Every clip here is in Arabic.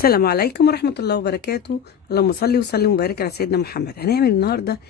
السلام عليكم ورحمة الله وبركاته. اللهم صل وسلم وبارك على سيدنا محمد. هنعمل النهاردة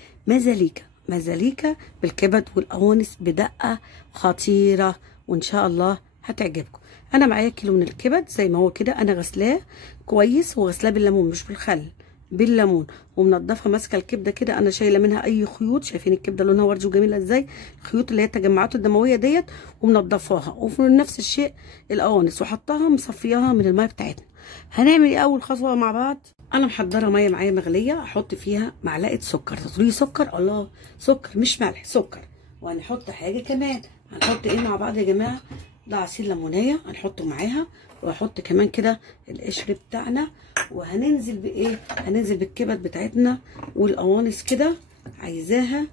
مزاليكا بالكبد والقوانص بدقة خطيرة وإن شاء الله هتعجبكم. أنا معايا كيلو من الكبد زي ما هو كده، أنا غسلاه كويس وغسلاه بالليمون مش بالخل، بالليمون، ومنضفه ماسكه الكبده كده. انا شايله منها اي خيوط، شايفين الكبده لونها وردي وجميله ازاي، الخيوط اللي هي التجمعات الدمويه ديت، ومنضفاها. وفي نفس الشيء القوانص وحطاها مصفياها من الميه بتاعتنا. هنعمل ايه اول خطوه مع بعض؟ انا محضره ميه معايا مغليه، احط فيها معلقه سكر. تقولي سكر؟ الله، سكر مش ملح، سكر. وهنحط حاجه كمان، هنحط ايه مع بعض يا جماعه؟ ده عصير ليمونيه هنحطه معاها، واحط كمان كده القشر بتاعنا. وهننزل بايه؟ هننزل بالكبد بتاعتنا والقوانص كده. عايزاها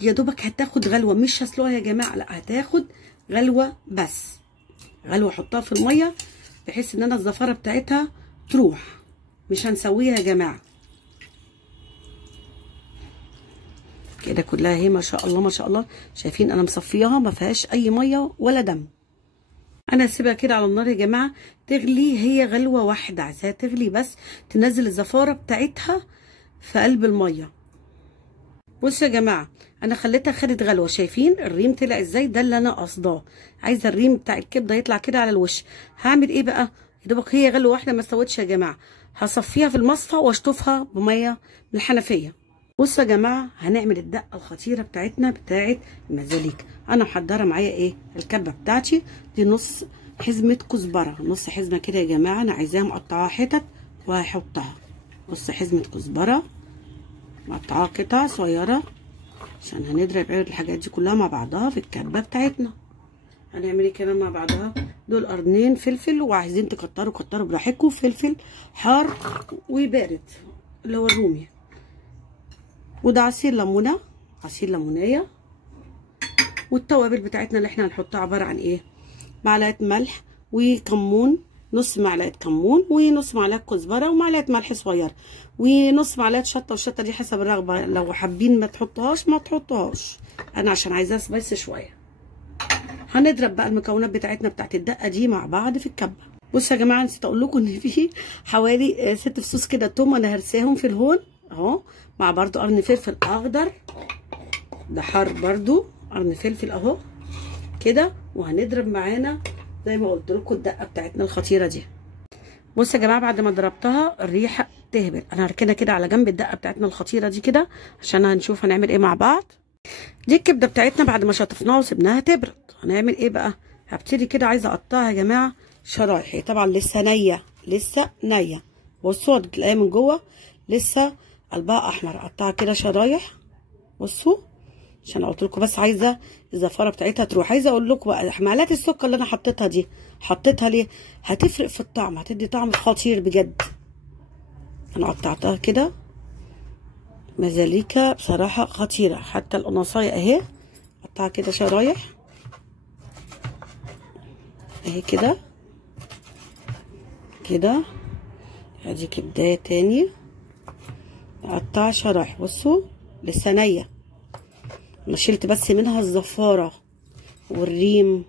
يا دوبك هتاخد غلوه، مش هسلقها يا جماعه، لا هتاخد غلوه بس، غلوه. احطها في الميه بحيث ان انا الزفاره بتاعتها تروح، مش هنسويها يا جماعه كده كلها اهي. ما شاء الله ما شاء الله، شايفين انا مصفياها ما فيهاش اي ميه ولا دم. انا هسيبها كده على النار يا جماعه تغلي، هي غلوه واحده، عايزاها تغلي بس تنزل الزفاره بتاعتها في قلب الميه. بصوا يا جماعه انا خليتها خدت غلوه، شايفين الريم طلع ازاي؟ ده اللي انا قصداه، عايزه الريم بتاع الكبده يطلع كده على الوش. هعمل ايه بقى؟ يا دوبك هي غلوه واحده ما استوتش يا جماعه، هصفيها في المصفى واشطفها بميه من الحنفيه. بصوا يا جماعه هنعمل الدقه الخطيره بتاعتنا بتاعت المزاليك. انا محضره معايا ايه؟ الكبه بتاعتي دي نص حزمه كزبره، نص حزمه كده يا جماعه، انا عايزاها مقطعاها حتت وهحطها. نص حزمه كزبره مقطعاها قطع صغيره عشان هنضرب الحاجات دي كلها مع بعضها في الكبه بتاعتنا. هنعمل ايه كمان مع بعضها؟ دول قرنين فلفل، وعايزين تكتروا كتروا براحتكم، فلفل حار وبارد اللي هو الرومي. وده عصير ليمونه، عصير ليمونيه. والتوابل بتاعتنا اللي احنا هنحطها عباره عن ايه؟ معلقه ملح وكمون، نص معلقه كمون، ونص معلقه كزبره، ومعلقه ملح صغير، ونص معلقه شطه، والشطه دي حسب الرغبه، لو حابين ما تحطوهاش ما تحطوهاش، انا عشان عايزاها سبايسي شويه. هنضرب بقى المكونات بتاعتنا بتاعت الدقه دي مع بعض في الكبه. بصوا يا جماعه نسيت اقول لكم ان في حوالي 6 فصوص كده توم، انا هرساهم في الهون اهو، مع برضو قرن فلفل اخضر، ده حار برضو، قرن فلفل اهو كده. وهنضرب معانا زي ما قلت لكم الدقه بتاعتنا الخطيره دي. بصوا يا جماعه بعد ما ضربتها الريحه تهبل، انا هركنها كده على جنب الدقه بتاعتنا الخطيره دي كده عشان هنشوف هنعمل ايه مع بعض. دي الكبده بتاعتنا بعد ما شطفناها وسبناها تبرد. هنعمل ايه بقى؟ هبتدي كده عايزه اقطعها يا جماعه شرايح، هي طبعا لسه نيه، لسه نيه. بصوا تلاقيها من جوه لسه قلبها احمر، اقطعها كده شرايح. بصوا عشان قلت لكم بس عايزه الزفاره بتاعتها تروح. عايزه اقول لكم بقى معلقه السكر اللي انا حطيتها دي، حطيتها ليه؟ هتفرق في الطعم، هتدي طعم خطير بجد. انا قطعتها كده مزاليكا بصراحه خطيره، حتى القناصايه اهي قطعها كده شرايح اهي كده كده. ادي كبدايه تاني اقطعها شرايح. بصوا لسه نيه، انا شلت بس منها الزفاره والريم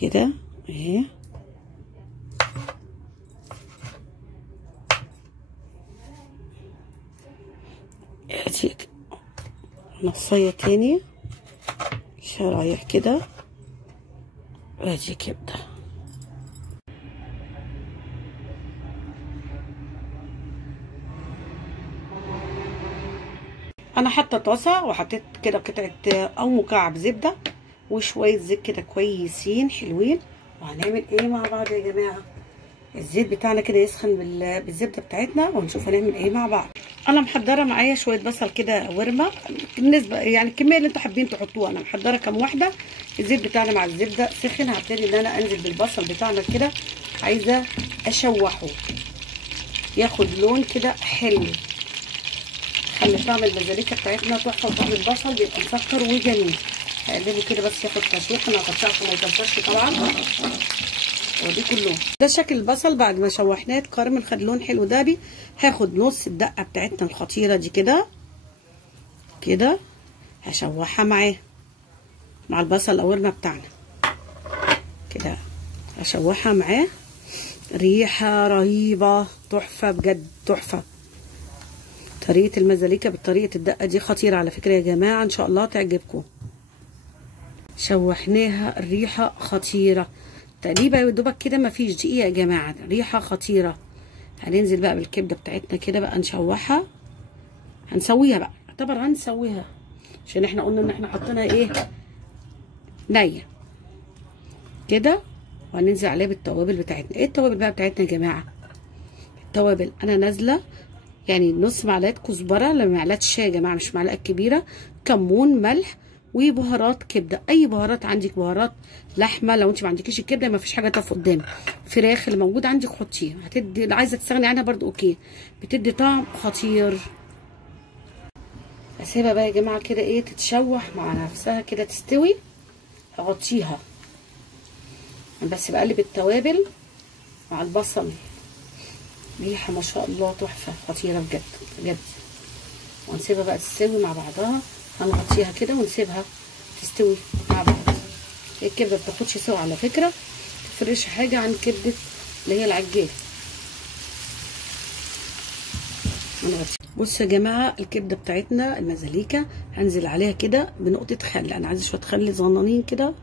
كده اهي. ادي نصايه تاني شرايح كده. ادي كبده. انا حاطه طاسه وحطيت كده قطعه او مكعب زبده وشويه زيت كده كويسين حلوين. وهنعمل ايه مع بعض يا جماعه؟ الزيت بتاعنا كده يسخن بالزبده بتاعتنا، ونشوف هنعمل ايه مع بعض. انا محضره معايا شويه بصل كده ورمه، بالنسبه يعني الكميه اللي انتوا حابين تحطوها. انا محضره كام واحده. الزيت بتاعنا مع الزبده سخن، هبتدي ان انا انزل بالبصل بتاعنا كده، عايزه اشوحه ياخد لون كده حلو، خلي طعم المزاليكا بتاعتنا تحفه، وطعم البصل بيبقى مسكر وجميل. هقلبه كده بس ياخد تشويح، انا هقطعه ما يكسرش طبعا. ودي كله ده شكل البصل بعد ما شوحناه اتكرمل خد لون حلو دهبي. هاخد نص الدقه بتاعتنا الخطيره دي كده كده، هشوحها معاه مع البصل القورمه بتاعنا كده، هشوحها معاه ريحة رهيبة، تحفة بجد تحفة. طريقة المزاليكا بطريقة الدقة دي خطيرة على فكرة يا جماعة، ان شاء الله تعجبكم. شوحناها، الريحة خطيرة، تقريبا يا دوبك كده مفيش دقيقة يا جماعة، ريحة خطيرة. هننزل بقى بالكبدة بتاعتنا كده بقى نشوحها، هنسويها بقى، اعتبر هنسويها عشان احنا قلنا ان احنا حطينا ايه نية كده. وهننزل عليها بالتوابل بتاعتنا. ايه التوابل بقى بتاعتنا يا جماعة؟ التوابل انا نازلة يعني نص معلقة كزبرة، معلقة شاي يا جماعة مش معلقة كبيرة، كمون، ملح، وبهارات كبده. اي بهارات عندك، بهارات لحمه لو انت ما عندكيش الكبده ما فيش حاجه تقف قدامك، فراخ اللي موجود عندك حطيه، هتدي اللي عايزه تستغني عنها برده اوكي، بتدي طعم خطير. اسيبها بقى يا جماعه كده ايه تتشوح مع نفسها كده تستوي، اغطيها. انا بس بقلب التوابل مع البصل، ريحه ما شاء الله تحفه خطيره بجد بجد. وهنسيبها بقى تستوي مع بعضها، هنغطيها كده ونسيبها تستوي مع بعض. الكبده ما بتاخدش سوا على فكره، ما تفرقش حاجه عن كبده اللي هي العجال. بصوا يا جماعه الكبده بتاعتنا المزاليكا هنزل عليها كده بنقطه خل، انا عايزه شويه خل صغننين كده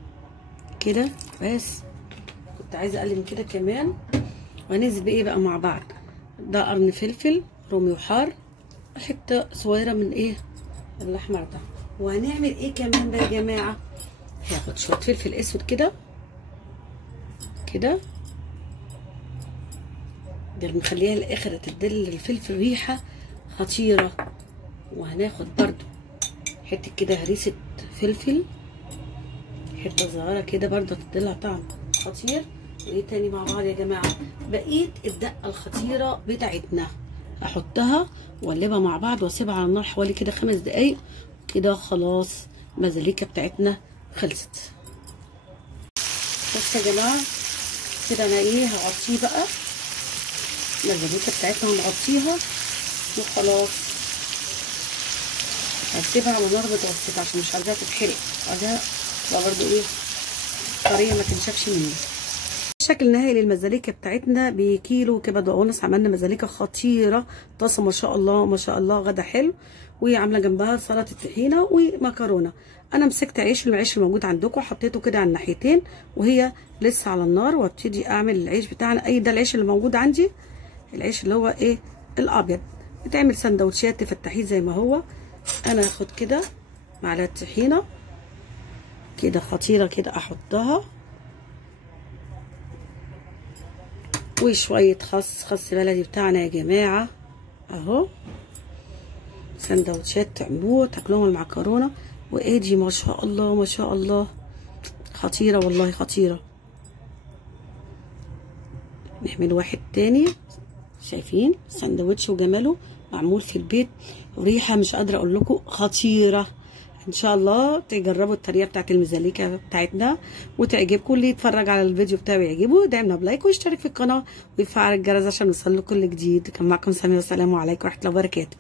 كده بس، كنت عايزه اقلل من كده كمان. وهننزل بايه بقى مع بعض؟ ده قرن فلفل رومي وحار، حته صغيره من ايه الاحمر ده. وهنعمل ايه كمان بقى يا جماعه؟ هاخد شويه فلفل اسود كده كده، ده اللي مخليها الاخر تدل الفلفل ريحه خطيره. وهناخد برده حته كده هريسه فلفل، حته صغيره كده برده تديلها طعم خطير. وايه تاني مع بعض يا جماعه؟ بقيه الدقه الخطيره بتاعتنا احطها واقلبها مع بعض واسيبها على النار حوالي كده 5 دقايق كده. خلاص المزاليكا بتاعتنا خلصت. بصوا يا جماعه كده انا ايه هغطيه بقى، المزاليكا بتاعتنا هنغطيها وخلاص. هسيبها على نار متوسطه عشان مش عايزاها تتحرق، عايزاها تبقى برده ايه طريه ما تنشفش مني. الشكل النهائي للمزاليكا بتاعتنا بكيلو كبد وقوانص. عملنا مزاليكا خطيره، طاسه ما شاء الله ما شاء الله، غدا حلو، وعامله جنبها سلطه طحينه ومكرونه. انا مسكت عيش، العيش الموجود عندكم حطيته كده على الناحيتين وهي لسه على النار، وابتدي اعمل العيش بتاعنا. اي ده العيش اللي موجود عندي، العيش اللي هو ايه الابيض، بتعمل سندوتشات تفتحيه زي ما هو. انا هاخد كده معلقه طحينه كده خطيره كده احطها، وشويه خس بلدي بتاعنا يا جماعه اهو. سندوتشات تعملوه تاكلوهم المعكرونه، وادي ما شاء الله ما شاء الله خطيره والله خطيره. نعمل واحد تاني، شايفين سندوتش وجماله معمول في البيت، وريحه مش قادره اقول لكم خطيره. ان شاء الله تجربوا الطريقه بتاعت المزاليكا بتاعتنا وتعجبكم. اللي يتفرج على الفيديو بتاعي يعجبه دعمنا بلايك ويشترك في القناه ويفعل الجرس عشان يوصل له كل جديد. كان معكم ساميه والسلام عليكم ورحمه الله وبركاته.